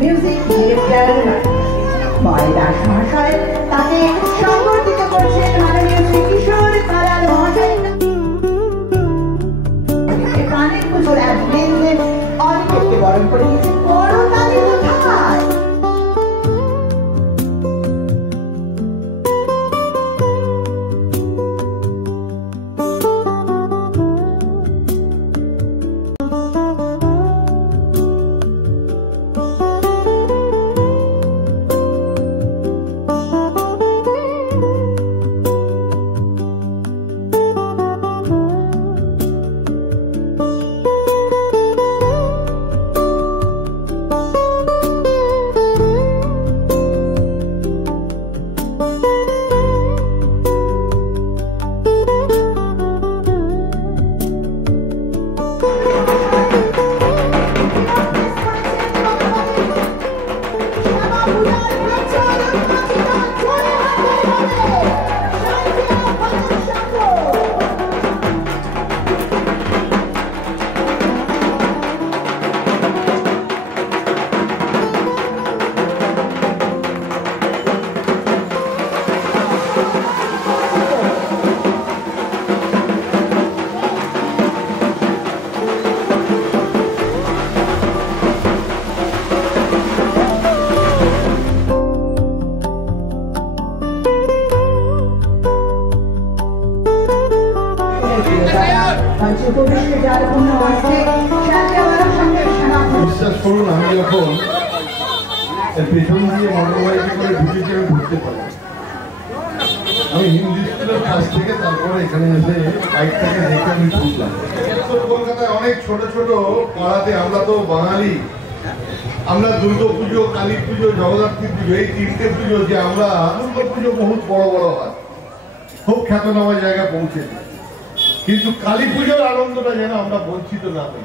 Music director পরে দাস মহাশয় তাকে সংবর্ধিত করছেন মাননীয় শ্রী কিশোর কালাল মহাশয়। প্রাণের পুজোর একদিন অনেককে বরণ করে নিয়েছেন বড় তাদের কোথায়। বিশ্বাস করুন, আমি যখন পেছন দিয়ে মোটরবাইকে করে ঢুকেছি আমি ঘুরতে পারি। আমি হিন্দি স্কুলের কাছ থেকে তারপরে এখানে এসে বাইকটাকে দেখে আমি ঢুকলাম। উত্তর কলকাতায় অনেক ছোট ছোট পাড়াতে, আমরা তো বাঙালি, আমরা দুর্গা পুজো, কালী পুজো, জগদ্ধাত্রী পুজো, এই তিনটে পুজো যে আমরা দুর্গা পুজো বহুত বড় বড় হয়, খুব খ্যাতনামা জায়গায় পৌঁছে, কিন্তু কালী পুজোর আনন্দটা যেন আমরা বঞ্চিত না হই।